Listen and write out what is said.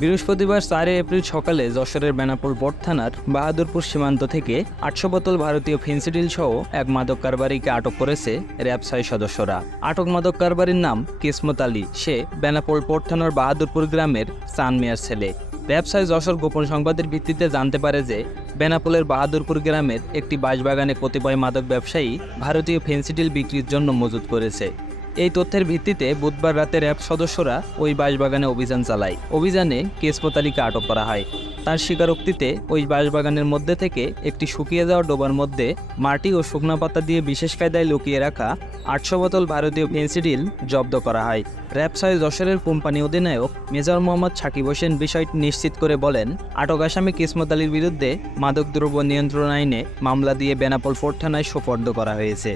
বৃহস্পতিবার চারই এপ্রিল সকালে যশোরের বেনাপোল পট থানার বাহাদুরপুর সীমান্ত থেকে আটশো বোতল ভারতীয় ফেন্সিডিল সহ এক মাদক কারবারিকে আটক করেছে র্যাব ছয় সদস্যরা। আটক মাদক কারবারির নাম কিসমত আলী। সে বেনাপোল পট থানার বাহাদুরপুর গ্রামের চান মিয়ার ছেলে। ব্যবসায় যশোর গোপন সংবাদের ভিত্তিতে জানতে পারে যে বেনাপোলের বাহাদুরপুর গ্রামের একটি বাঁশবাগানে কতিপয় মাদক ব্যবসায়ী ভারতীয় ফেন্সিডিল বিক্রির জন্য মজুত করেছে। এই তথ্যের ভিত্তিতে বুধবার রাতে র্যাব সদস্যরা ওই বাঁশবাগানে অভিযান চালায়। অভিযানে আলীকে আটক করা হয়। তার স্বীকারোক্তিতে ওই বাঁশবাগানের মধ্যে থেকে একটি শুকিয়ে যাওয়া ডোবার মধ্যে মাটি ও শুকনো পাতা দিয়ে বিশেষ কায়দায় লুকিয়ে রাখা আটশো বোতল ভারতীয় ফেন্সিডিল জব্দ করা হয়। র্যাব ছয় যশোরের কোম্পানি অধিনায়ক মেজর মোহাম্মদ সাকিব হোসেন বিষয়টি নিশ্চিত করে বলেন, আটক আসামি কিসমত আলীর বিরুদ্ধে মাদকদ্রব্য নিয়ন্ত্রণ আইনে মামলা দিয়ে বেনাপোল ফোর্ট থানায় সোপর্দ করা হয়েছে।